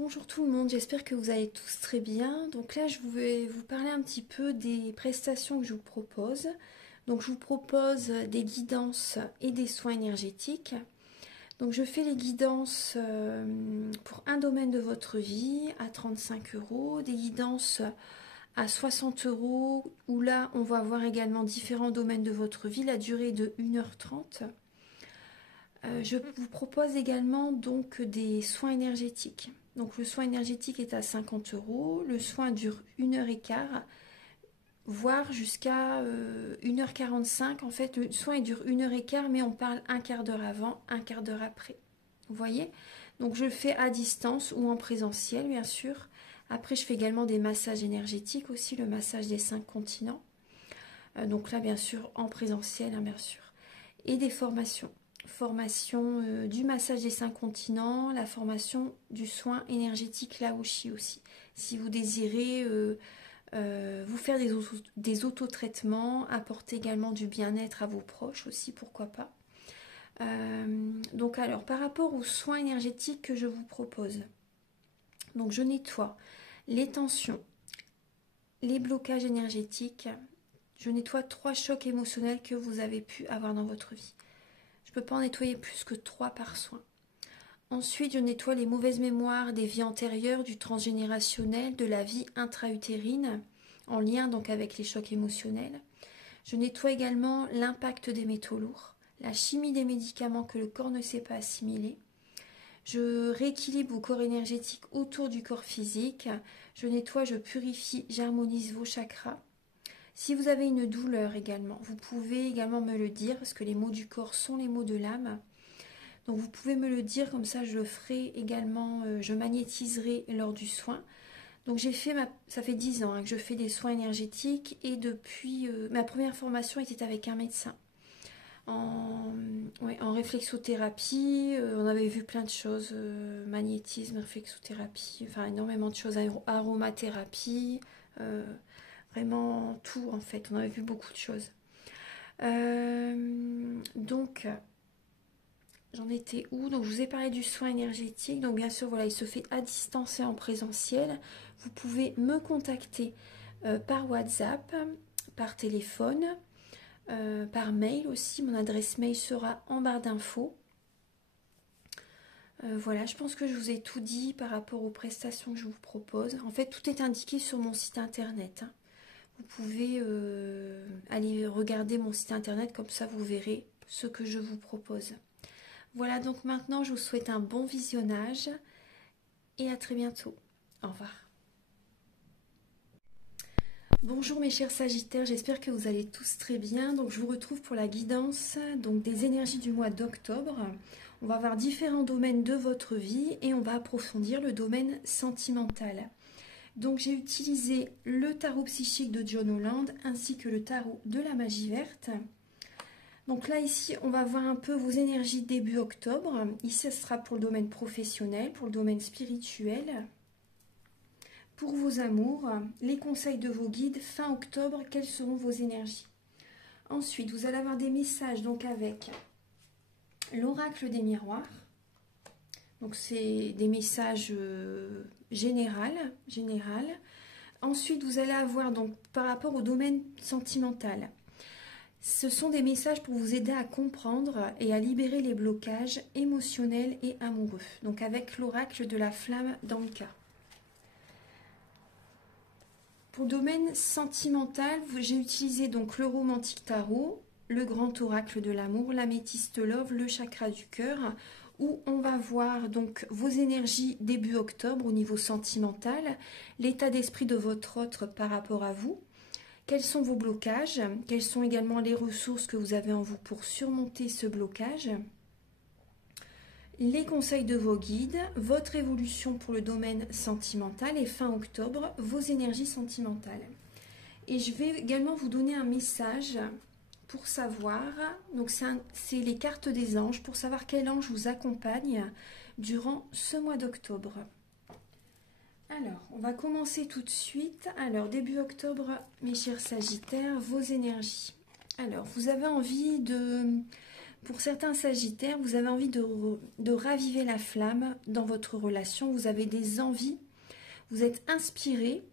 Bonjour tout le monde, j'espère que vous allez tous très bien. Donc là, je vais vous parler un petit peu des prestations que je vous propose. Donc je vous propose des guidances et des soins énergétiques. Donc je fais les guidances pour un domaine de votre vie à 35 €, des guidances à 60 € où là on va voir également différents domaines de votre vie, la durée est de 1h30. Je vous propose également donc des soins énergétiques. Donc le soin énergétique est à 50 €, le soin dure 1h15, voire jusqu'à 1h45. En fait, le soin il dure 1h15, mais on parle un quart d'heure avant, un quart d'heure après. Vous voyez? Donc je le fais à distance ou en présentiel, bien sûr. Après, je fais également des massages énergétiques aussi, le massage des 5 continents. Donc là, bien sûr, en présentiel, hein, bien sûr. Et des formations. Formation du massage des 5 continents, la formation du soin énergétique Laoshi aussi. Si vous désirez vous faire des autotraitements, apporter également du bien-être à vos proches aussi, pourquoi pas. Donc alors, par rapport aux soins énergétiques que je vous propose, donc je nettoie les tensions, les blocages énergétiques, je nettoie 3 chocs émotionnels que vous avez pu avoir dans votre vie. Je ne peux pas en nettoyer plus que 3 par soin. Ensuite, je nettoie les mauvaises mémoires des vies antérieures, du transgénérationnel, de la vie intra-utérine, en lien donc avec les chocs émotionnels. Je nettoie également l'impact des métaux lourds, la chimie des médicaments que le corps ne sait pas assimiler. Je rééquilibre vos corps énergétiques autour du corps physique. Je nettoie, je purifie, j'harmonise vos chakras. Si vous avez une douleur également, vous pouvez également me le dire, parce que les mots du corps sont les mots de l'âme. Donc vous pouvez me le dire, comme ça je le ferai également, je magnétiserai lors du soin. Donc ça fait 10 ans que je fais des soins énergétiques et depuis ma première formation était avec un médecin. En réflexothérapie, on avait vu plein de choses, magnétisme, réflexothérapie, enfin énormément de choses, aromathérapie, vraiment tout en fait, on avait vu beaucoup de choses. Donc j'en étais où? Donc je vous ai parlé du soin énergétique, donc bien sûr voilà, il se fait à distance et en présentiel. Vous pouvez me contacter par WhatsApp, par téléphone, par mail aussi, mon adresse mail sera en barre d'infos. Voilà, je pense que je vous ai tout dit par rapport aux prestations que je vous propose. En fait, tout est indiqué sur mon site internet, hein. Vous pouvez aller regarder mon site internet, comme ça vous verrez ce que je vous propose. Voilà, donc maintenant je vous souhaite un bon visionnage et à très bientôt. Au revoir. Bonjour mes chers Sagittaires, j'espère que vous allez tous très bien. Donc je vous retrouve pour la guidance donc des énergies du mois d'octobre. On va voir différents domaines de votre vie et on va approfondir le domaine sentimental. Donc j'ai utilisé le tarot psychique de John Holland ainsi que le tarot de la magie verte. Donc là ici on va voir un peu vos énergies début octobre. Ici ce sera pour le domaine professionnel, pour le domaine spirituel. Pour vos amours, les conseils de vos guides, fin octobre, quelles seront vos énergies? Ensuite, vous allez avoir des messages donc avec l'oracle des miroirs. Donc c'est des messages général. Ensuite, vous allez avoir donc par rapport au domaine sentimental. Ce sont des messages pour vous aider à comprendre et à libérer les blocages émotionnels et amoureux. Donc avec l'oracle de la flamme d'Anka. Pour le domaine sentimental, j'ai utilisé donc le romantique tarot, le grand oracle de l'amour, l'améthyste love, le chakra du cœur, où on va voir donc vos énergies début octobre au niveau sentimental, l'état d'esprit de votre autre par rapport à vous, quels sont vos blocages, quelles sont également les ressources que vous avez en vous pour surmonter ce blocage, les conseils de vos guides, votre évolution pour le domaine sentimental et fin octobre, vos énergies sentimentales. Et je vais également vous donner un message pour savoir, donc c'est les cartes des anges, pour savoir quel ange vous accompagne durant ce mois d'octobre. Alors, on va commencer tout de suite. Alors, début octobre, mes chers Sagittaires, vos énergies. Alors, vous avez envie de Pour certains Sagittaires, vous avez envie de raviver la flamme dans votre relation. Vous avez des envies, vous êtes inspiré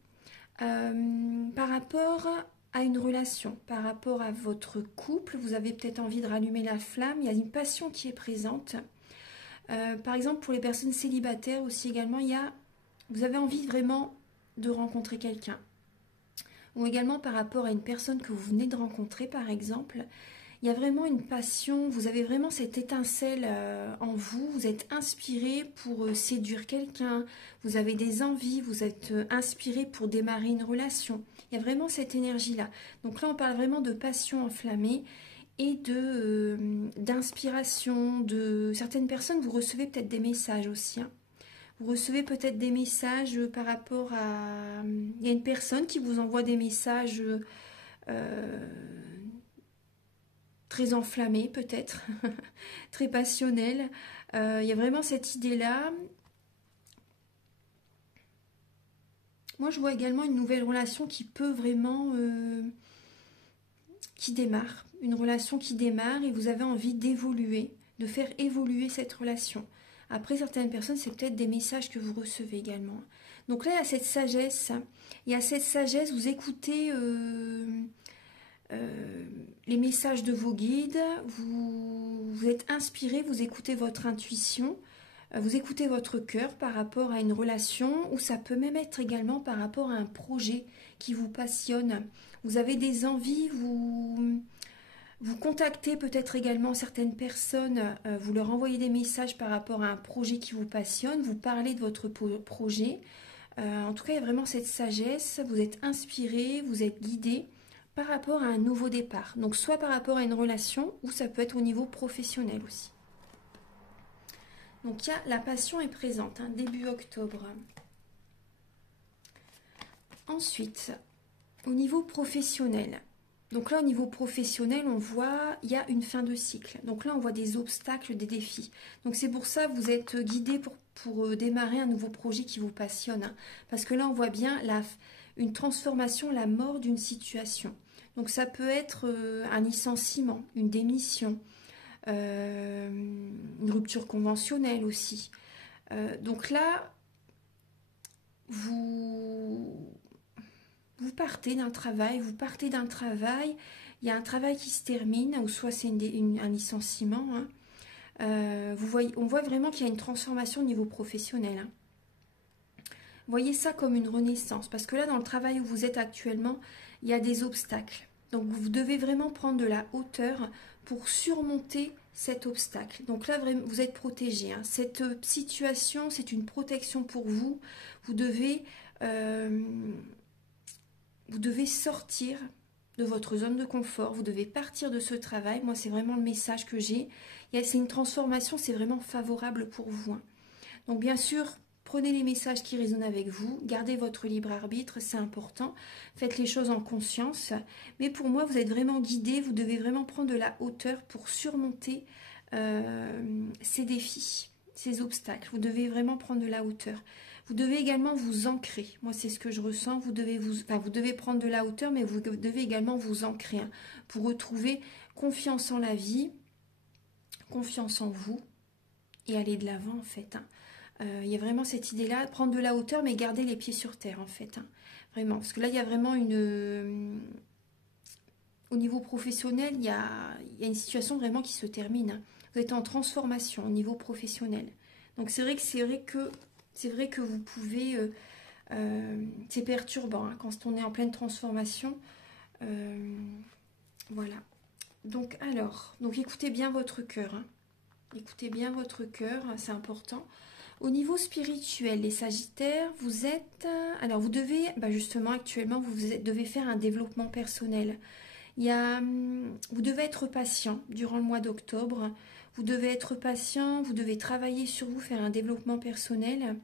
par rapport à une relation, par rapport à votre couple. Vous avez peut-être envie de rallumer la flamme. Il y a une passion qui est présente. Par exemple, pour les personnes célibataires aussi également, vous avez envie vraiment de rencontrer quelqu'un. Ou également par rapport à une personne que vous venez de rencontrer, par exemple. Il y a vraiment une passion, vous avez vraiment cette étincelle en vous, vous êtes inspiré pour séduire quelqu'un, vous avez des envies, vous êtes inspiré pour démarrer une relation. Il y a vraiment cette énergie-là. Donc là, on parle vraiment de passion enflammée et d'inspiration. De certaines personnes, vous recevez peut-être des messages aussi. Hein. Vous recevez peut-être des messages par rapport à... Il y a une personne qui vous envoie des messages... très enflammé peut-être, très passionnel. Il y a vraiment cette idée-là. Moi, je vois également une nouvelle relation qui peut vraiment... qui démarre. Une relation qui démarre et vous avez envie d'évoluer, de faire évoluer cette relation. Après, certaines personnes, c'est peut-être des messages que vous recevez également. Donc là, il y a cette sagesse. Il y a cette sagesse, vous écoutez... les messages de vos guides, vous êtes inspiré, vous écoutez votre intuition, vous écoutez votre cœur par rapport à une relation, ou ça peut même être également par rapport à un projet qui vous passionne. Vous avez des envies, vous contactez peut-être également certaines personnes, vous leur envoyez des messages par rapport à un projet qui vous passionne, vous parlez de votre projet. En tout cas, il y a vraiment cette sagesse, vous êtes inspiré, vous êtes guidé par rapport à un nouveau départ. Donc soit par rapport à une relation ou ça peut être au niveau professionnel aussi. Donc la passion est présente, hein, début octobre. Ensuite, au niveau professionnel. Donc là, au niveau professionnel, on voit, il y a une fin de cycle. Donc là, on voit des obstacles, des défis. Donc c'est pour ça que vous êtes guidé pour démarrer un nouveau projet qui vous passionne. Hein. Parce que là, on voit bien une transformation, la mort d'une situation. Donc ça peut être un licenciement, une démission, une rupture conventionnelle aussi. Donc là, vous partez d'un travail, il y a un travail qui se termine, ou soit c'est un licenciement. Hein. On voit vraiment qu'il y a une transformation au niveau professionnel. Hein. Voyez ça comme une renaissance, parce que là, dans le travail où vous êtes actuellement, il y a des obstacles. Donc, vous devez vraiment prendre de la hauteur pour surmonter cet obstacle. Donc là, vous êtes protégé. Hein. Cette situation, c'est une protection pour vous. Vous devez sortir de votre zone de confort. Vous devez partir de ce travail. Moi, c'est vraiment le message que j'ai. C'est une transformation, c'est vraiment favorable pour vous. Hein. Donc, bien sûr, prenez les messages qui résonnent avec vous, gardez votre libre arbitre, c'est important, faites les choses en conscience. Mais pour moi, vous êtes vraiment guidé, vous devez vraiment prendre de la hauteur pour surmonter ces défis, ces obstacles. Vous devez vraiment prendre de la hauteur. Vous devez également vous ancrer. Moi, c'est ce que je ressens. Vous devez prendre de la hauteur, mais vous devez également vous ancrer hein, pour retrouver confiance en la vie, confiance en vous et aller de l'avant en fait. Hein. Il y a vraiment cette idée-là, prendre de la hauteur, mais garder les pieds sur terre, en fait. Hein. Vraiment. Parce que là, il y a vraiment au niveau professionnel, il y a une situation vraiment qui se termine. Hein. Vous êtes en transformation au niveau professionnel. Donc, c'est vrai que vous pouvez... c'est perturbant hein, quand on est en pleine transformation. Voilà. Donc, écoutez bien votre cœur. Hein. Écoutez bien votre cœur, c'est important. Au niveau spirituel, les Sagittaires, vous êtes... Alors, vous devez, justement, actuellement, vous devez faire un développement personnel. Vous devez être patient durant le mois d'octobre. Vous devez être patient, vous devez travailler sur vous, faire un développement personnel.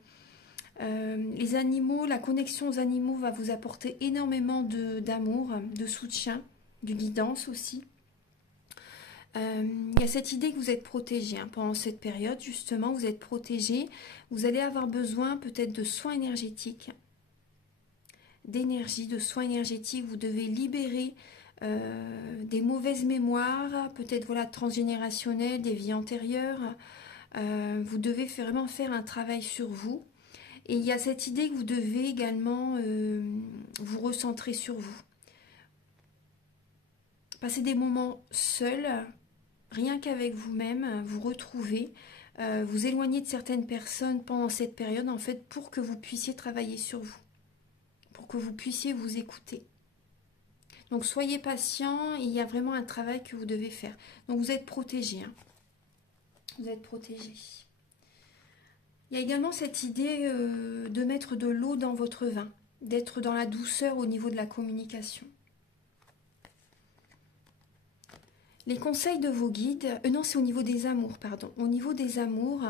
Les animaux, la connexion aux animaux va vous apporter énormément d'amour, de soutien, de guidance aussi. Il y a cette idée que vous êtes protégé hein, pendant cette période, justement, vous êtes protégé. Vous allez avoir besoin peut-être de soins énergétiques, d'énergie, de soins énergétiques. Vous devez libérer des mauvaises mémoires, peut-être voilà transgénérationnelles, des vies antérieures. Vous devez vraiment faire un travail sur vous. Et il y a cette idée que vous devez également vous recentrer sur vous. Passer des moments seuls, rien qu'avec vous-même, vous retrouver, vous éloigner de certaines personnes pendant cette période, en fait, pour que vous puissiez travailler sur vous, pour que vous puissiez vous écouter. Donc soyez patient, il y a vraiment un travail que vous devez faire. Donc vous êtes protégé, hein. Vous êtes protégé. Il y a également cette idée de mettre de l'eau dans votre vin, d'être dans la douceur au niveau de la communication. Les conseils de vos guides, non, c'est au niveau des amours, pardon. Au niveau des amours,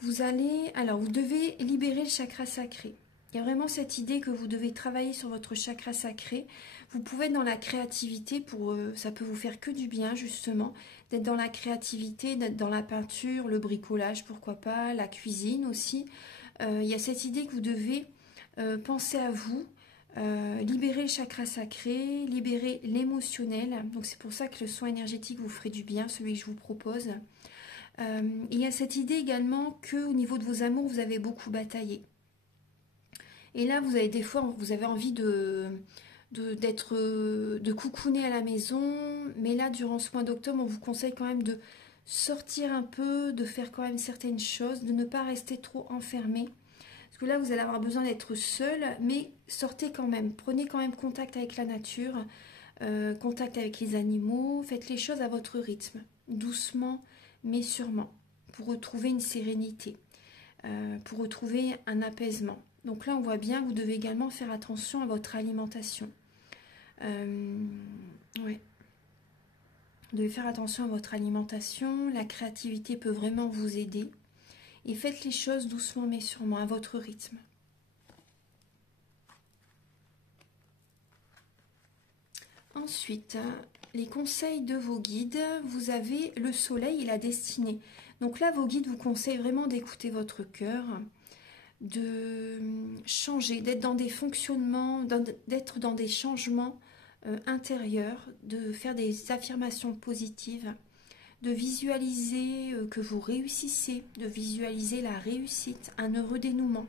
vous devez libérer le chakra sacré. Il y a vraiment cette idée que vous devez travailler sur votre chakra sacré. Vous pouvez être dans la créativité, ça peut vous faire que du bien justement, d'être dans la créativité, d'être dans la peinture, le bricolage, pourquoi pas, la cuisine aussi. Il y a cette idée que vous devez penser à vous, libérer le chakra sacré, libérer l'émotionnel. Donc c'est pour ça que le soin énergétique vous ferait du bien, celui que je vous propose. Il y a cette idée également qu'au niveau de vos amours, vous avez beaucoup bataillé. Et là, vous avez des fois, vous avez envie de coucouner à la maison, mais là, durant ce mois d'octobre, on vous conseille quand même de sortir un peu, de faire quand même certaines choses, de ne pas rester trop enfermé. Parce que là, vous allez avoir besoin d'être seul, mais sortez quand même. Prenez quand même contact avec la nature, contact avec les animaux. Faites les choses à votre rythme, doucement, mais sûrement, pour retrouver une sérénité, pour retrouver un apaisement. Donc là, on voit bien que vous devez également faire attention à votre alimentation. Ouais. Vous devez faire attention à votre alimentation. La créativité peut vraiment vous aider. Et faites les choses doucement mais sûrement, à votre rythme. Ensuite, les conseils de vos guides. Vous avez le soleil et la destinée. Donc là, vos guides vous conseillent vraiment d'écouter votre cœur, de changer, d'être dans des fonctionnements, d'être dans des changements intérieurs, de faire des affirmations positives, de visualiser que vous réussissez, de visualiser la réussite, un heureux dénouement.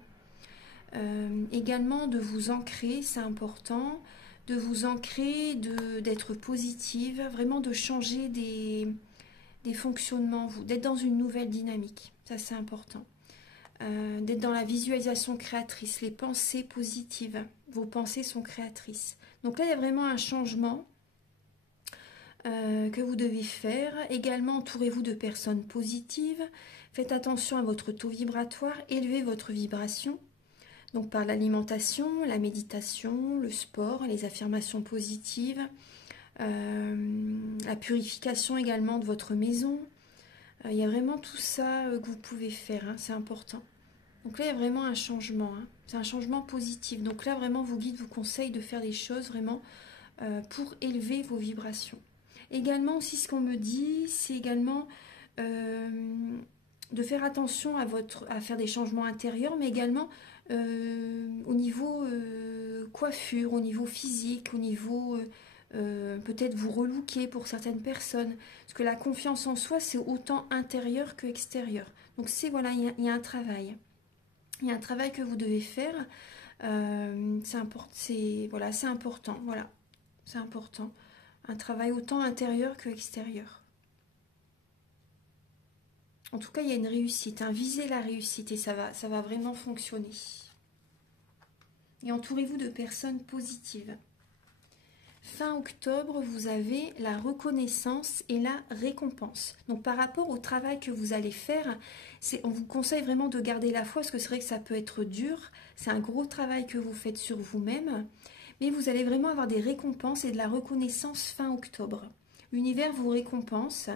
Également de vous ancrer, c'est important, de vous ancrer, d'être positive, vraiment de changer des fonctionnements, d'être dans une nouvelle dynamique, ça c'est important. D'être dans la visualisation créatrice, les pensées positives, vos pensées sont créatrices. Donc là il y a vraiment un changement que vous devez faire. Également, entourez-vous de personnes positives. Faites attention à votre taux vibratoire. Élevez votre vibration. Donc par l'alimentation, la méditation, le sport, les affirmations positives, la purification également de votre maison. Il y a vraiment tout ça que vous pouvez faire, hein, c'est important. Donc là, il y a vraiment un changement. Hein. C'est un changement positif. Donc là, vraiment, vos guides vous conseillent de faire des choses vraiment pour élever vos vibrations. Également aussi ce qu'on me dit, c'est également de faire attention à faire des changements intérieurs, mais également au niveau coiffure, au niveau physique, au niveau peut-être vous relooker pour certaines personnes. Parce que la confiance en soi, c'est autant intérieur que extérieur. Donc c'est voilà, il y a un travail. Il y a un travail que vous devez faire. C'est important. Voilà, c'est important. Un travail autant intérieur que extérieur. En tout cas, il y a une réussite. Hein. Visez la réussite et ça va vraiment fonctionner. Et entourez-vous de personnes positives. Fin octobre, vous avez la reconnaissance et la récompense. Donc par rapport au travail que vous allez faire, on vous conseille vraiment de garder la foi parce que c'est vrai que ça peut être dur. C'est un gros travail que vous faites sur vous-même. Mais vous allez vraiment avoir des récompenses et de la reconnaissance fin octobre. L'univers vous récompense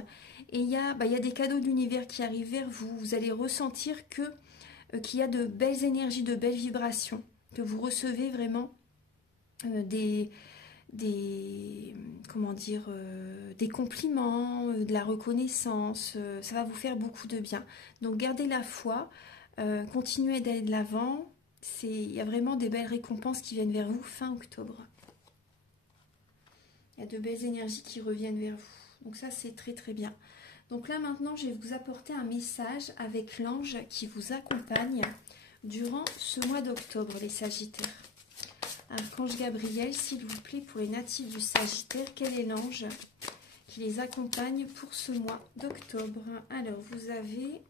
et il y a des cadeaux de l'univers qui arrivent vers vous. Vous allez ressentir qu'il y a de belles énergies, de belles vibrations, que vous recevez vraiment des compliments, de la reconnaissance. Ça va vous faire beaucoup de bien. Donc gardez la foi, continuez d'aller de l'avant. Il y a vraiment des belles récompenses qui viennent vers vous fin octobre. Il y a de belles énergies qui reviennent vers vous. Donc ça, c'est très très bien. Donc là, maintenant, je vais vous apporter un message avec l'ange qui vous accompagne durant ce mois d'octobre, les Sagittaires. Archange Gabriel, s'il vous plaît, pour les natifs du Sagittaire, quel est l'ange qui les accompagne pour ce mois d'octobre? Alors, vous avez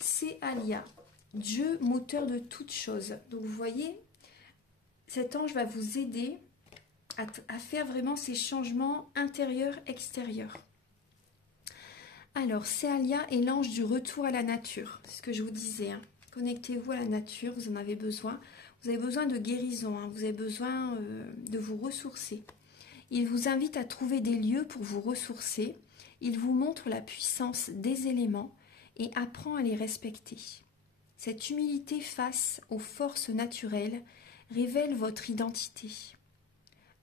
Céalia, Dieu moteur de toutes choses. Donc, vous voyez, cet ange va vous aider à faire vraiment ces changements intérieurs-extérieurs. Alors, Céalia est l'ange du retour à la nature. C'est ce que je vous disais, hein. Connectez-vous à la nature, vous en avez besoin. Vous avez besoin de guérison, hein. Vous avez besoin de vous ressourcer. Il vous invite à trouver des lieux pour vous ressourcer. Il vous montre la puissance des éléments et apprend à les respecter. Cette humilité face aux forces naturelles révèle votre identité.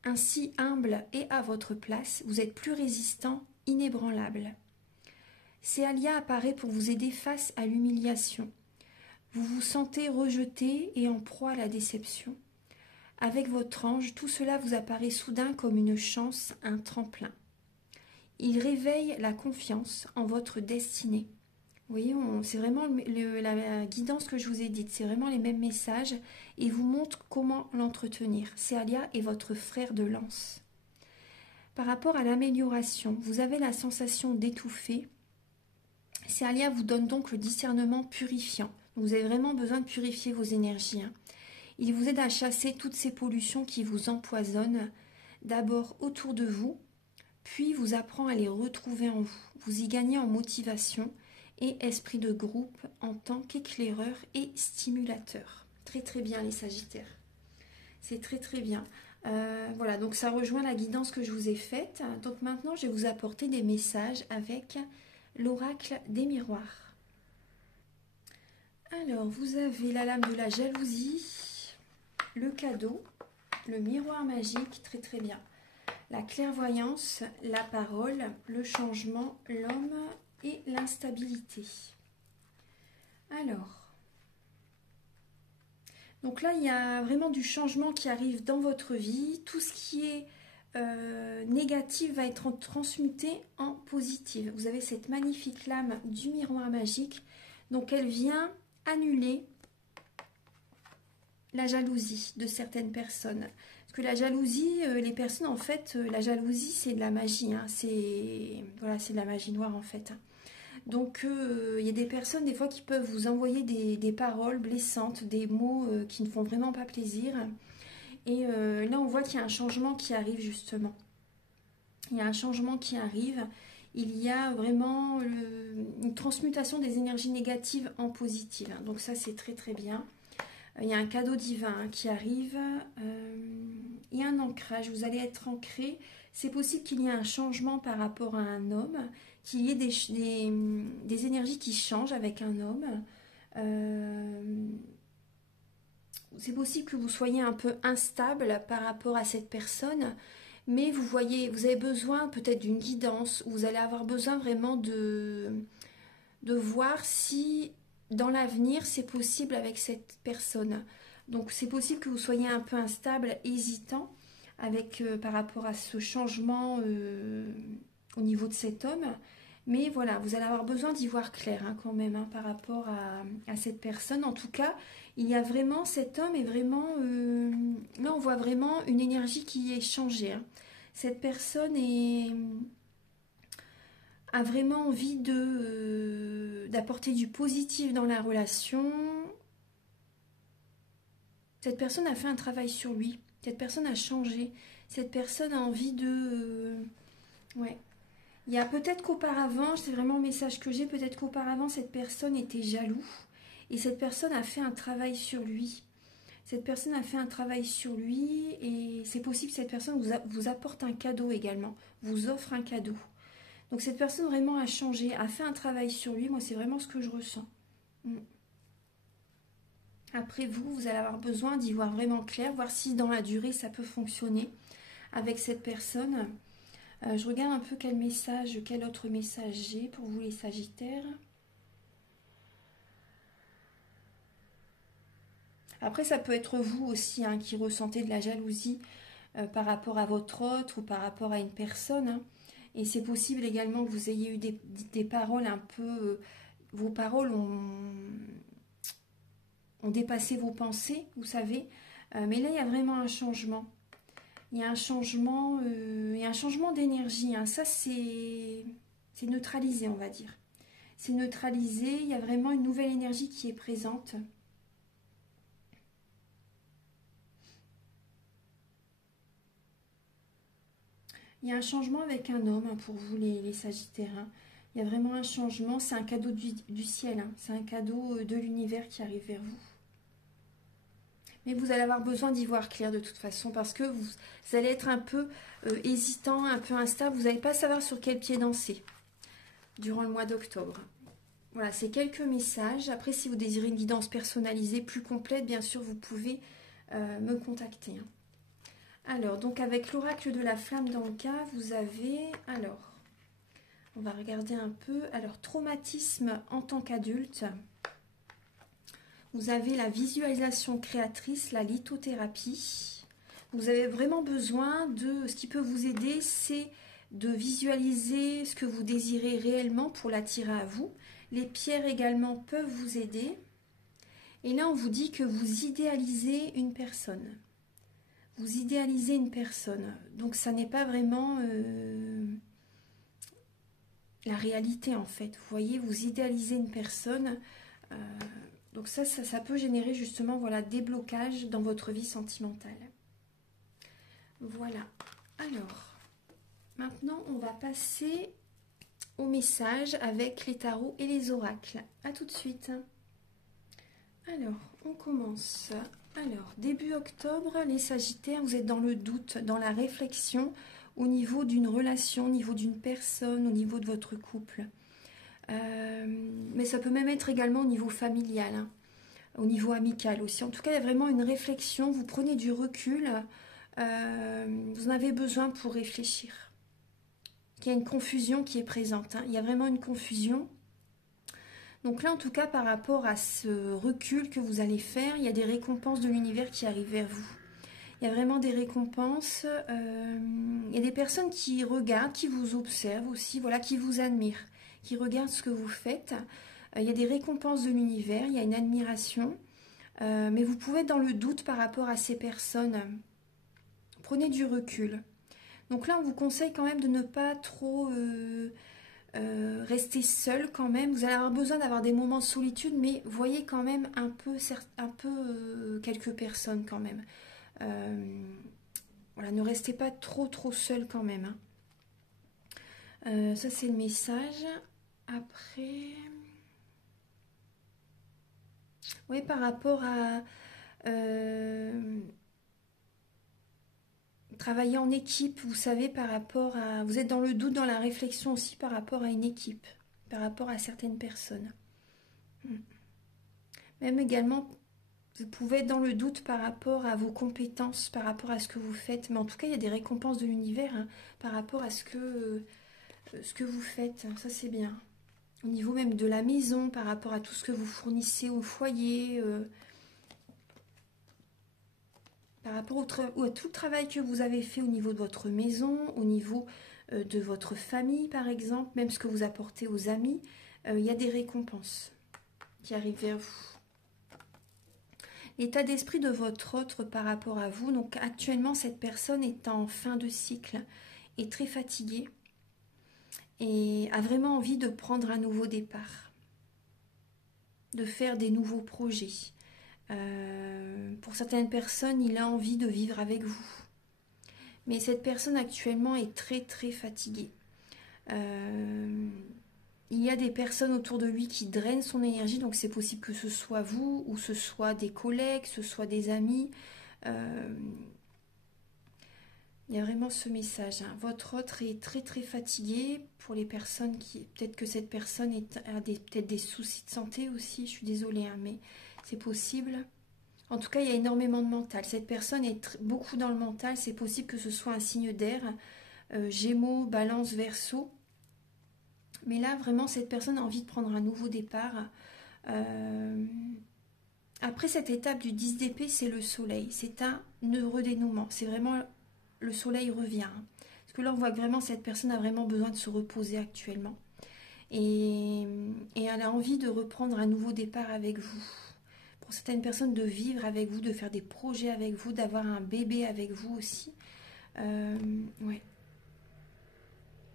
Ainsi humble et à votre place, vous êtes plus résistant, inébranlable. Céalia apparaît pour vous aider face à l'humiliation. Vous vous sentez rejeté et en proie à la déception. Avec votre ange, tout cela vous apparaît soudain comme une chance, un tremplin. Il réveille la confiance en votre destinée. Vous voyez, c'est vraiment la guidance que je vous ai dite, c'est vraiment les mêmes messages et vous montre comment l'entretenir. Céalia est votre frère de lance. Par rapport à l'amélioration, vous avez la sensation d'étouffer. Céalia vous donne donc le discernement purifiant. Vous avez vraiment besoin de purifier vos énergies, hein. Il vous aide à chasser toutes ces pollutions qui vous empoisonnent, d'abord autour de vous, puis vous apprend à les retrouver en vous. Vous y gagnez en motivation et esprit de groupe en tant qu'éclaireur et stimulateur. Très très bien les Sagittaires. C'est très très bien. Voilà, donc ça rejoint la guidance que je vous ai faite. Donc maintenant, je vais vous apporter des messages avec l'oracle des miroirs. Alors, vous avez la lame de la jalousie, le cadeau, le miroir magique, très très bien. La clairvoyance, la parole, le changement, l'homme et l'instabilité. Alors, donc là, il y a vraiment du changement qui arrive dans votre vie. Tout ce qui est négatif va être transmuté en positif. Vous avez cette magnifique lame du miroir magique. Donc, elle vient annuler la jalousie de certaines personnes. Parce que la jalousie, les personnes, en fait, la jalousie, c'est de la magie. Hein. Voilà, c'est de la magie noire, en fait. Donc, il y a des personnes, des fois, qui peuvent vous envoyer des paroles blessantes, des mots qui ne font vraiment pas plaisir. Et là, on voit qu'il y a un changement qui arrive, justement. Il y a un changement qui arrive. Il y a vraiment une transmutation des énergies négatives en positives. Donc ça, c'est très, très bien. Il y a un cadeau divin qui arrive. Il y a un ancrage. Vous allez être ancré. C'est possible qu'il y ait un changement par rapport à un homme, qu'il y ait des énergies qui changent avec un homme. C'est possible que vous soyez un peu instable par rapport à cette personne, mais vous voyez, vous avez besoin peut-être d'une guidance, vous allez avoir besoin vraiment de voir si dans l'avenir c'est possible avec cette personne. Donc c'est possible que vous soyez un peu instable, hésitant par rapport à ce changement au niveau de cet homme. Mais voilà, vous allez avoir besoin d'y voir clair hein, quand même par rapport à cette personne. En tout cas, il y a vraiment, cet homme est vraiment... là, on voit vraiment une énergie qui est changée. Hein. Cette personne a vraiment envie d'apporter du positif dans la relation. Cette personne a fait un travail sur lui. Cette personne a changé. Cette personne a envie ouais. Il y a peut-être qu'auparavant, c'est vraiment le message que j'ai, peut-être qu'auparavant, cette personne était jaloux. Et cette personne a fait un travail sur lui. Cette personne a fait un travail sur lui et c'est possible que cette personne vous apporte un cadeau également, vous offre un cadeau. Donc cette personne vraiment a changé, a fait un travail sur lui. Moi, c'est vraiment ce que je ressens. Après vous allez avoir besoin d'y voir vraiment clair, voir si dans la durée, ça peut fonctionner avec cette personne. Je regarde un peu quel autre message j'ai pour vous les Sagittaires. Après, ça peut être vous aussi hein, qui ressentez de la jalousie par rapport à votre autre ou par rapport à une personne. Hein. Et c'est possible également que vous ayez eu des paroles un peu... vos paroles ont dépassé vos pensées, vous savez. Mais là, il y a vraiment un changement. Il y a un changement, d'énergie. Hein. Ça, c'est neutralisé, on va dire. C'est neutralisé. Il y a vraiment une nouvelle énergie qui est présente. Il y a un changement avec un homme, hein, pour vous, les Sagittaires. Hein. Il y a vraiment un changement. C'est un cadeau du ciel. Hein. C'est un cadeau de l'univers qui arrive vers vous. Mais vous allez avoir besoin d'y voir clair de toute façon parce que vous allez être un peu hésitant, un peu instable. Vous n'allez pas savoir sur quel pied danser durant le mois d'octobre. Voilà, c'est quelques messages. Après, si vous désirez une guidance personnalisée plus complète, bien sûr, vous pouvez me contacter. Hein. Alors, donc avec l'oracle de la flamme dans le cas, vous avez... Alors, on va regarder un peu. Alors, traumatisme en tant qu'adulte. Vous avez la visualisation créatrice, la lithothérapie. Vous avez vraiment besoin de... Ce qui peut vous aider, c'est de visualiser ce que vous désirez réellement pour l'attirer à vous. Les pierres également peuvent vous aider. Et là, on vous dit que vous idéalisez une personne. Vous idéalisez une personne. Donc, ça n'est pas vraiment la réalité, en fait. Vous voyez, vous idéalisez une personne. Donc ça peut générer justement, voilà, des blocages dans votre vie sentimentale. Voilà. Alors, maintenant, on va passer au message avec les tarots et les oracles. A tout de suite. Alors, on commence. Alors, début octobre, les Sagittaires, vous êtes dans le doute, dans la réflexion au niveau d'une relation, au niveau d'une personne, au niveau de votre couple. Mais ça peut même être également au niveau familial, hein, au niveau amical aussi. En tout cas, il y a vraiment une réflexion, vous prenez du recul, vous en avez besoin pour réfléchir. Il y a une confusion qui est présente, hein. Il y a vraiment une confusion. Donc là, en tout cas, par rapport à ce recul que vous allez faire, il y a des récompenses de l'univers qui arrivent vers vous. Il y a vraiment des récompenses. Il y a des personnes qui regardent, qui vous observent aussi, voilà, qui vous admirent, qui regardent ce que vous faites. Il y a des récompenses de l'univers, il y a une admiration. Mais vous pouvez être dans le doute par rapport à ces personnes. Prenez du recul. Donc là, on vous conseille quand même de ne pas trop rester seul quand même. Vous allez avoir besoin d'avoir des moments de solitude, mais voyez quand même un peu quelques personnes quand même. Voilà, ne restez pas trop seul quand même. Hein. Ça, c'est le message. Après... Oui, par rapport à... travailler en équipe, vous savez, par rapport à... Vous êtes dans le doute, dans la réflexion aussi par rapport à une équipe, par rapport à certaines personnes. Même également, vous pouvez être dans le doute par rapport à vos compétences, par rapport à ce que vous faites. Mais en tout cas, il y a des récompenses de l'univers, hein, par rapport à ce que vous faites. Ça, c'est bien. Au niveau même de la maison, par rapport à tout ce que vous fournissez au foyer... par rapport à tout le travail que vous avez fait au niveau de votre maison, au niveau de votre famille par exemple, même ce que vous apportez aux amis, il y a des récompenses qui arrivent vers vous. L'état d'esprit de votre autre par rapport à vous, donc actuellement cette personne est en fin de cycle, est très fatiguée et a vraiment envie de prendre un nouveau départ, de faire des nouveaux projets. Pour certaines personnes, il a envie de vivre avec vous. Mais cette personne actuellement est très fatiguée. Il y a des personnes autour de lui qui drainent son énergie, donc c'est possible que ce soit vous, ou ce soit des collègues, ce soit des amis. Il y a vraiment ce message. Hein. Votre autre est très fatigué. Pour les personnes qui... Peut-être que cette personne a peut-être des soucis de santé aussi, je suis désolée, hein, mais c'est possible. En tout cas, il y a énormément de mental. Cette personne est beaucoup dans le mental. C'est possible que ce soit un signe d'air. Gémeaux, Balance, Verseau. Mais là, vraiment, cette personne a envie de prendre un nouveau départ. Après cette étape du 10 d'épée, c'est le soleil. C'est un heureux dénouement. C'est vraiment le soleil revient. Hein. Parce que là, on voit que vraiment cette personne a vraiment besoin de se reposer actuellement. Et elle a envie de reprendre un nouveau départ avec vous. Pour certaines personnes, de vivre avec vous, de faire des projets avec vous, d'avoir un bébé avec vous aussi. Ouais.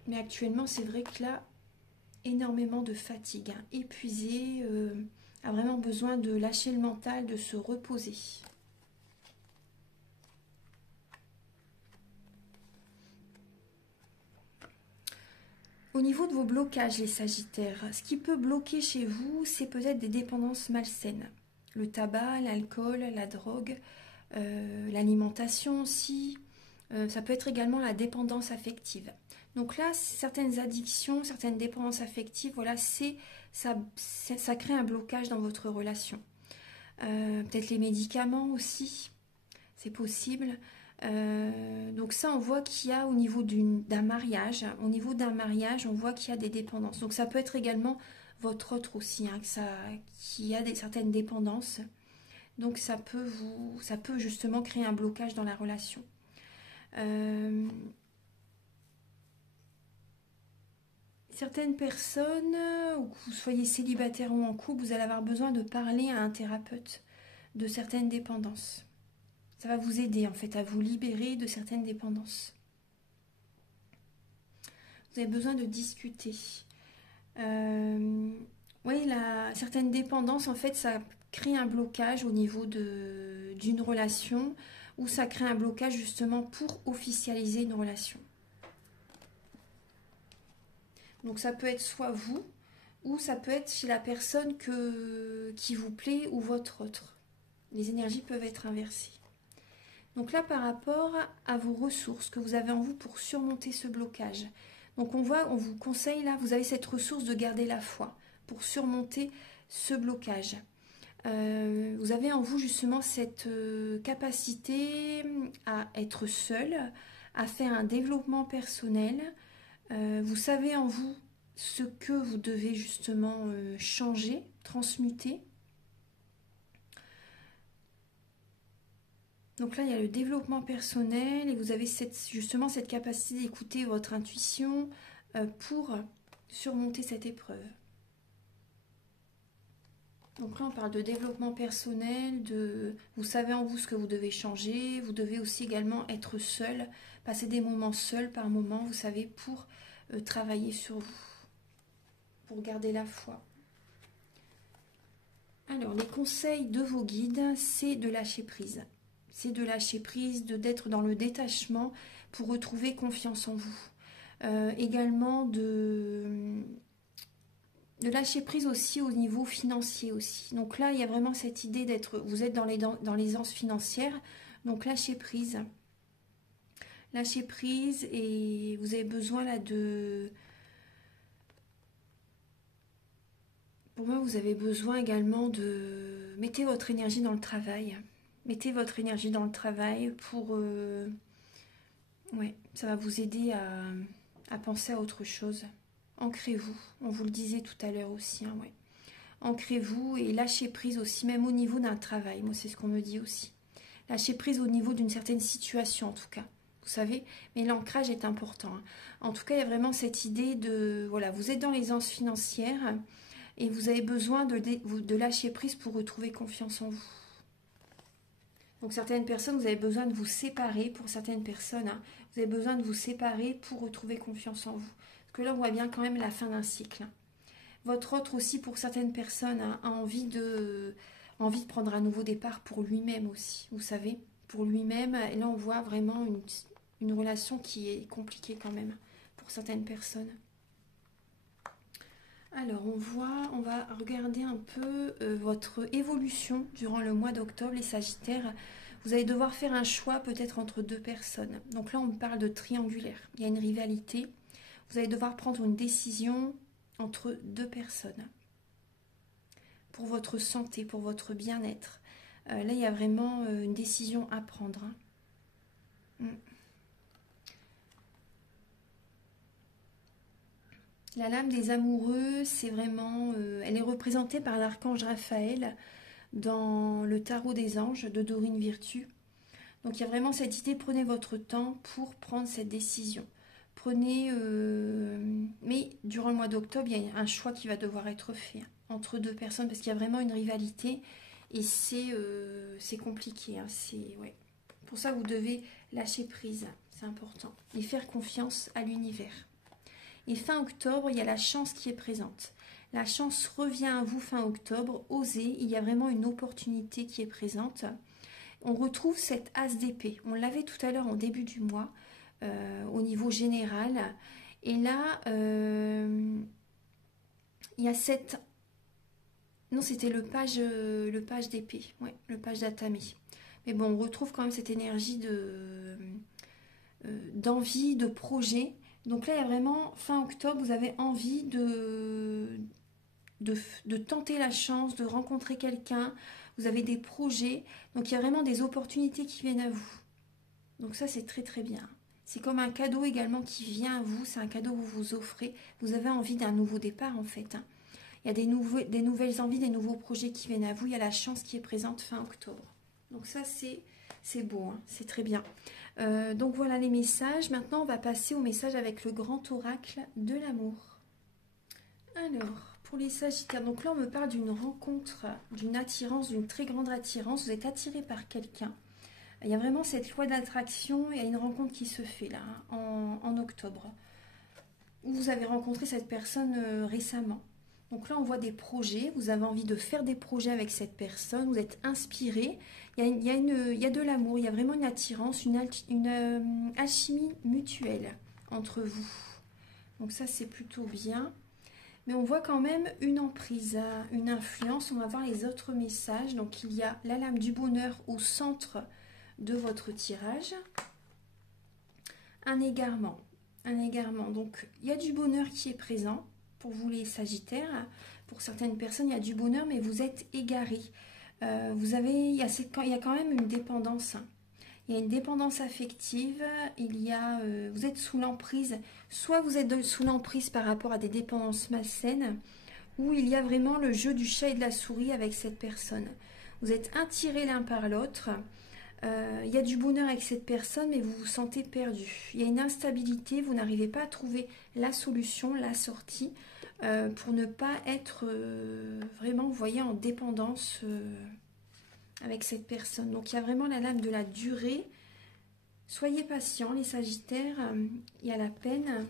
Mais actuellement, c'est vrai que là, énormément de fatigue, hein, épuisé, a vraiment besoin de lâcher le mental, de se reposer. Au niveau de vos blocages, les Sagittaires, ce qui peut bloquer chez vous, c'est peut-être des dépendances malsaines. Le tabac, l'alcool, la drogue, l'alimentation aussi. Ça peut être également la dépendance affective. Donc là, certaines addictions, certaines dépendances affectives, voilà, ça crée un blocage dans votre relation. Peut-être les médicaments aussi, c'est possible. Donc ça, on voit qu'il y a au niveau d'un mariage, on voit qu'il y a des dépendances. Donc ça peut être également votre autre aussi, hein, qui a certaines dépendances. Donc ça peut justement créer un blocage dans la relation. Certaines personnes, ou que vous soyez célibataire ou en couple, vous allez avoir besoin de parler à un thérapeute de certaines dépendances. Ça va vous aider en fait à vous libérer de certaines dépendances. Vous avez besoin de discuter. Oui, certaines dépendances, en fait, ça crée un blocage au niveau d'une relation, ou ça crée un blocage justement pour officialiser une relation. Donc ça peut être soit vous, ou ça peut être chez la personne qui vous plaît ou votre autre. Les énergies peuvent être inversées. Donc là, par rapport à vos ressources que vous avez en vous pour surmonter ce blocage. Donc on vous conseille là, vous avez cette ressource de garder la foi pour surmonter ce blocage. Vous avez en vous justement cette capacité à être seul, à faire un développement personnel. Vous savez en vous ce que vous devez justement changer, transmuter. Donc là, il y a le développement personnel et vous avez justement cette capacité d'écouter votre intuition pour surmonter cette épreuve. Donc là, on parle de développement personnel, vous savez en vous ce que vous devez changer, vous devez aussi également être seul, passer des moments seuls par moment, vous savez, pour travailler sur vous, pour garder la foi. Alors, les conseils de vos guides, c'est de lâcher prise. C'est de lâcher prise, d'être dans le détachement pour retrouver confiance en vous. Également de lâcher prise aussi au niveau financier aussi. Donc là, il y a vraiment cette idée vous êtes dans l'aisance financière, donc lâchez prise. Lâchez prise et vous avez besoin là Pour moi, vous avez besoin également de... Mettez votre énergie dans le travail. Mettez votre énergie dans le travail pour... Ouais, ça va vous aider à penser à autre chose. Ancrez-vous. On vous le disait tout à l'heure aussi. Hein, ouais. Ancrez-vous et lâchez prise aussi, même au niveau d'un travail. Moi, c'est ce qu'on me dit aussi. Lâchez prise au niveau d'une certaine situation, en tout cas. Vous savez, mais l'ancrage est important. Hein. En tout cas, il y a vraiment cette idée de... Voilà, vous êtes dans l'aisance financière et vous avez besoin de lâcher prise pour retrouver confiance en vous. Donc certaines personnes, vous avez besoin de vous séparer. Pour certaines personnes, hein, vous avez besoin de vous séparer pour retrouver confiance en vous. Parce que là, on voit bien quand même la fin d'un cycle. Hein. Votre autre aussi, pour certaines personnes, hein, a envie de prendre un nouveau départ pour lui-même aussi. Vous savez, pour lui-même. Et là, on voit vraiment une relation qui est compliquée quand même pour certaines personnes. Alors, on va regarder un peu votre évolution durant le mois d'octobre, les Sagittaires. Vous allez devoir faire un choix peut-être entre deux personnes. Donc là, on parle de triangulaire. Il y a une rivalité. Vous allez devoir prendre une décision entre deux personnes. Pour votre santé, pour votre bien-être. Là, il y a vraiment une décision à prendre. Hein. La lame des amoureux, c'est vraiment... elle est représentée par l'archange Raphaël dans le tarot des anges de Dorine Virtue. Donc il y a vraiment cette idée, prenez votre temps pour prendre cette décision. Prenez, mais durant le mois d'octobre, il y a un choix qui va devoir être fait entre deux personnes parce qu'il y a vraiment une rivalité et c'est compliqué. Hein, ouais. Pour ça, vous devez lâcher prise, c'est important, et faire confiance à l'univers. Et fin octobre, il y a la chance qui est présente. La chance revient à vous fin octobre, osez, il y a vraiment une opportunité qui est présente. On retrouve cette as d'épée. On l'avait tout à l'heure en début du mois, au niveau général. Et là, il y a cette... Non, c'était le page d'épée, ouais, le page d'Atami. Mais bon, on retrouve quand même cette énergie d'envie, de projet. Donc là, il y a vraiment, fin octobre, vous avez envie de tenter la chance, de rencontrer quelqu'un. Vous avez des projets. Donc il y a vraiment des opportunités qui viennent à vous. Donc ça, c'est très très bien. C'est comme un cadeau également qui vient à vous. C'est un cadeau que vous vous offrez. Vous avez envie d'un nouveau départ en fait. Il y a des nouvelles envies, des nouveaux projets qui viennent à vous. Il y a la chance qui est présente fin octobre. Donc ça, c'est beau. Hein, c'est très bien. Donc voilà les messages. Maintenant, on va passer au message avec le grand oracle de l'amour. Alors, pour les Sagittaires, donc là, on me parle d'une rencontre, d'une attirance, d'une très grande attirance. Vous êtes attiré par quelqu'un. Il y a vraiment cette loi d'attraction. Il y a une rencontre qui se fait là, en octobre. Vous avez rencontré cette personne récemment. Donc là, on voit des projets. Vous avez envie de faire des projets avec cette personne. Vous êtes inspiré. Il y a de l'amour. Il y a vraiment une attirance, une alchimie mutuelle entre vous. Donc ça, c'est plutôt bien. Mais on voit quand même une emprise, une influence. On va voir les autres messages. Donc il y a la lame du bonheur au centre de votre tirage. Un égarement. Un égarement. Donc il y a du bonheur qui est présent pour vous les Sagittaires. Pour certaines personnes, il y a du bonheur, mais vous êtes égarés. Il y a quand même une dépendance. Il y a une dépendance affective, vous êtes sous l'emprise, soit vous êtes sous l'emprise par rapport à des dépendances malsaines, ou il y a vraiment le jeu du chat et de la souris avec cette personne. Vous êtes attirés l'un par l'autre, il y a du bonheur avec cette personne, mais vous vous sentez perdu. Il y a une instabilité, vous n'arrivez pas à trouver la solution, la sortie, pour ne pas être vraiment, vous voyez, en dépendance avec cette personne. Donc il y a vraiment la lame de la durée. Soyez patients les Sagittaires, il y a la peine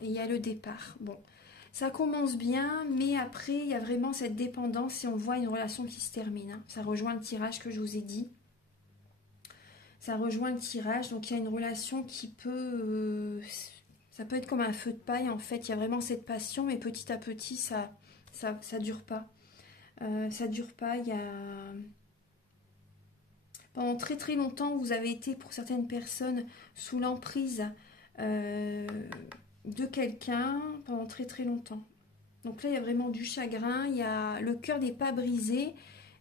et il y a le départ. Bon, ça commence bien, mais après il y a vraiment cette dépendance et on voit une relation qui se termine. Hein. Ça rejoint le tirage que je vous ai dit. Ça rejoint le tirage, donc il y a une relation qui peut... ça peut être comme un feu de paille en fait. Il y a vraiment cette passion, mais petit à petit ça dure pas. Ça dure pas, il y a... Pendant très très longtemps, vous avez été, pour certaines personnes, sous l'emprise de quelqu'un pendant très très longtemps. Donc là, il y a vraiment du chagrin, le cœur n'est pas brisé,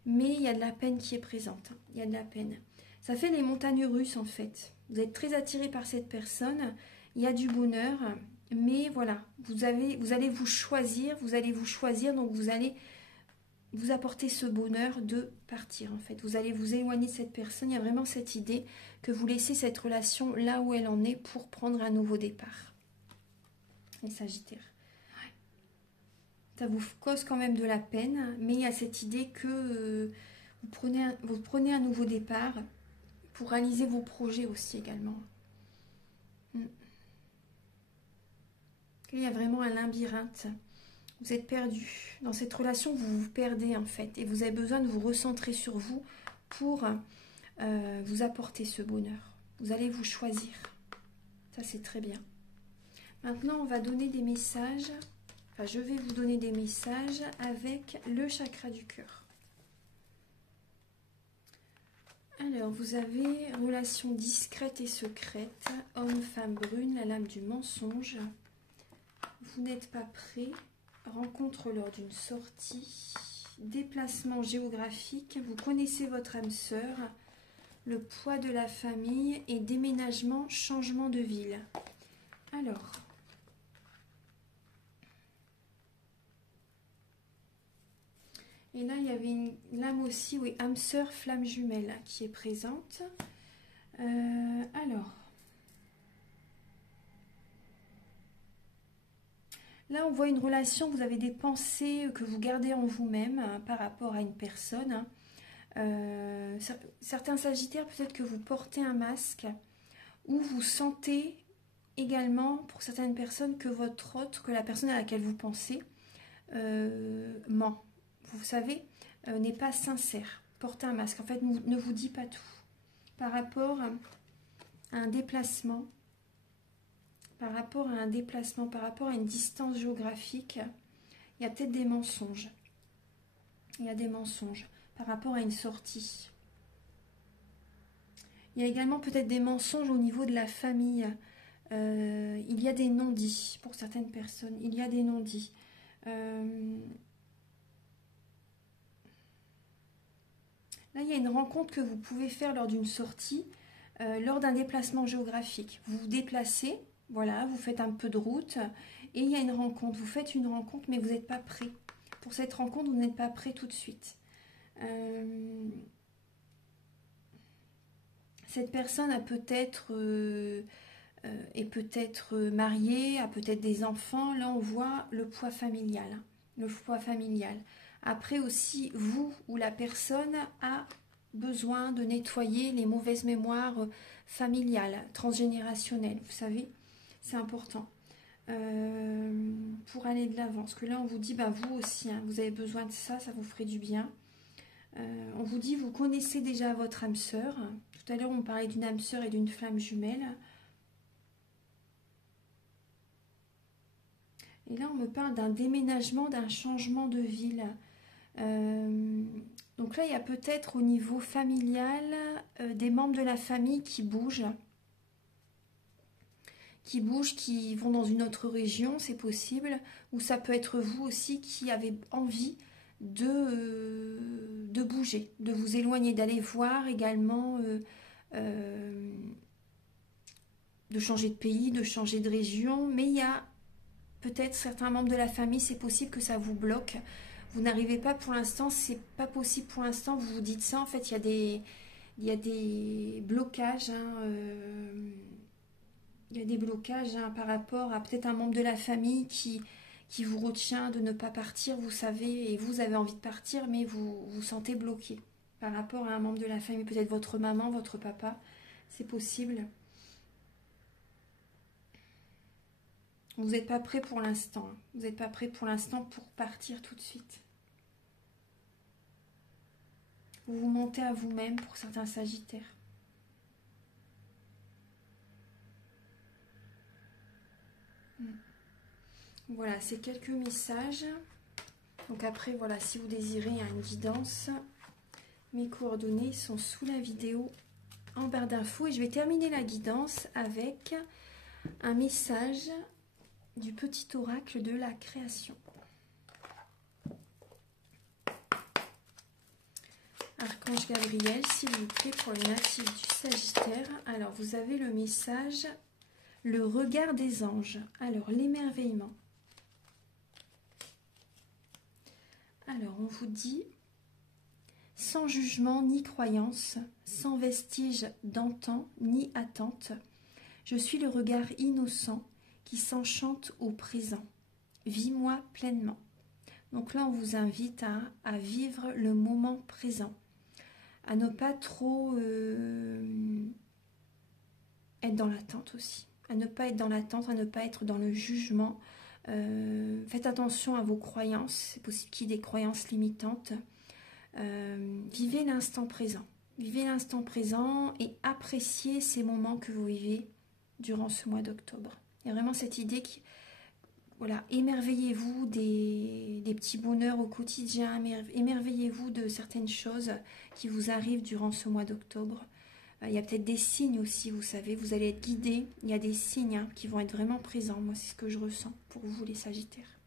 mais il y a de la peine qui est présente. Il y a de la peine. Ça fait les montagnes russes en fait. Vous êtes très attiré par cette personne, il y a du bonheur, mais voilà, vous allez vous choisir, donc vous allez vous apporter ce bonheur de partir en fait. Vous allez vous éloigner de cette personne. Il y a vraiment cette idée que vous laissez cette relation là où elle en est pour prendre un nouveau départ. Les Sagittaires. Ouais. Ça vous cause quand même de la peine, mais il y a cette idée que vous prenez un nouveau départ pour réaliser vos projets aussi également. Il y a vraiment un labyrinthe. Vous êtes perdu. Dans cette relation, vous vous perdez en fait. Et vous avez besoin de vous recentrer sur vous pour vous apporter ce bonheur. Vous allez vous choisir. Ça, c'est très bien. Maintenant, on va donner des messages. Enfin, je vais vous donner des messages avec le chakra du cœur. Alors, vous avez relation discrète et secrète. Homme, femme brune, la lame du mensonge. Vous n'êtes pas prêt. Rencontre lors d'une sortie, déplacement géographique, vous connaissez votre âme sœur, le poids de la famille et déménagement, changement de ville. Alors, et là il y avait une lame aussi, oui, âme sœur, flamme jumelle qui est présente. Alors, là on voit une relation, vous avez des pensées que vous gardez en vous-même par rapport à une personne. Certains sagittaires, peut-être que vous portez un masque ou vous sentez également, pour certaines personnes, que votre autre, que la personne à laquelle vous pensez, ment. Vous savez, n'est pas sincère. Portez un masque, en fait, ne vous dit pas tout. Par rapport à un déplacement, par rapport à une distance géographique, il y a peut-être des mensonges. Il y a des mensonges par rapport à une sortie. Il y a également peut-être des mensonges au niveau de la famille. Il y a des non-dits pour certaines personnes. Il y a des non-dits. Là, il y a une rencontre que vous pouvez faire lors d'une sortie, lors d'un déplacement géographique. Vous vous déplacez, voilà, vous faites un peu de route, et il y a une rencontre. Vous faites une rencontre, mais vous n'êtes pas prêt. Pour cette rencontre, vous n'êtes pas prêt tout de suite. Cette personne a peut-être est peut-être mariée, a peut-être des enfants. Là, on voit le poids familial. Le poids familial. Après aussi, vous ou la personne a besoin de nettoyer les mauvaises mémoires familiales, transgénérationnelles. Vous savez, c'est important pour aller de l'avant. Parce que là, on vous dit, bah, vous aussi, hein, vous avez besoin de ça, ça vous ferait du bien. On vous dit, vous connaissez déjà votre âme sœur. Tout à l'heure, on parlait d'une âme sœur et d'une flamme jumelle. Et là, on me parle d'un déménagement, d'un changement de ville. Donc là, il y a peut-être au niveau familial des membres de la famille qui bougent, qui vont dans une autre région, c'est possible. Ou ça peut être vous aussi qui avez envie de bouger, de vous éloigner, d'aller voir également, de changer de pays, de changer de région. Mais il y a peut-être certains membres de la famille, c'est possible que ça vous bloque. Vous n'arrivez pas pour l'instant, c'est pas possible pour l'instant, vous vous dites ça. En fait, il y a des blocages, hein, il y a des blocages hein, par rapport à peut-être un membre de la famille qui vous retient de ne pas partir, vous savez, et vous avez envie de partir, mais vous vous sentez bloqué par rapport à un membre de la famille, peut-être votre maman, votre papa, c'est possible. Vous n'êtes pas prêt pour l'instant. Vous n'êtes pas prêt pour l'instant pour partir tout de suite. Vous vous mentez à vous-même pour certains sagittaires. Voilà, c'est quelques messages. Donc après, voilà, si vous désirez une guidance, mes coordonnées sont sous la vidéo en barre d'infos. Et je vais terminer la guidance avec un message du petit oracle de la création. Archange Gabriel, s'il vous plaît, pour le natif du Sagittaire. Alors, vous avez le message, le regard des anges. Alors, l'émerveillement. Alors, on vous dit, sans jugement ni croyance, sans vestige d'antan ni attente, je suis le regard innocent qui s'enchante au présent. Vis-moi pleinement. Donc là, on vous invite à vivre le moment présent, à ne pas trop être dans l'attente aussi, à ne pas être dans l'attente, à ne pas être dans le jugement. Faites attention à vos croyances, c'est possible qu'il y ait des croyances limitantes. Vivez l'instant présent. Vivez l'instant présent et appréciez ces moments que vous vivez durant ce mois d'octobre. Il y a vraiment cette idée qui... Voilà, émerveillez-vous des petits bonheurs au quotidien, émerveillez-vous de certaines choses qui vous arrivent durant ce mois d'octobre. Il y a peut-être des signes aussi, vous savez, vous allez être guidés. Il y a des signes hein, qui vont être vraiment présents. Moi, c'est ce que je ressens pour vous, les Sagittaires.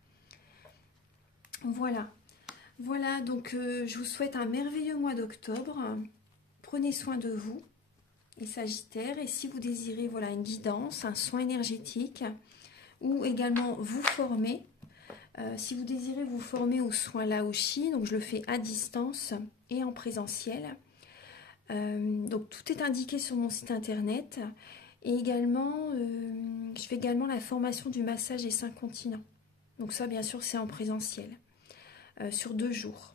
Voilà. Voilà, donc je vous souhaite un merveilleux mois d'octobre. Prenez soin de vous, les Sagittaires. Et si vous désirez voilà, une guidance, un soin énergétique, ou également vous former, si vous désirez vous former au soin Lao Chi, donc je le fais à distance et en présentiel. Donc Donc tout est indiqué sur mon site internet. Et également, je fais également la formation du massage des 5 continents. Donc ça, bien sûr, c'est en présentiel, sur 2 jours.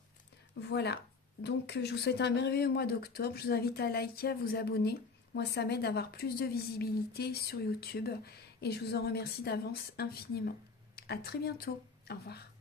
Voilà. Donc je vous souhaite un merveilleux mois d'octobre. Je vous invite à liker, à vous abonner. Moi, ça m'aide à avoir plus de visibilité sur YouTube. Et je vous en remercie d'avance infiniment. À très bientôt. Au revoir.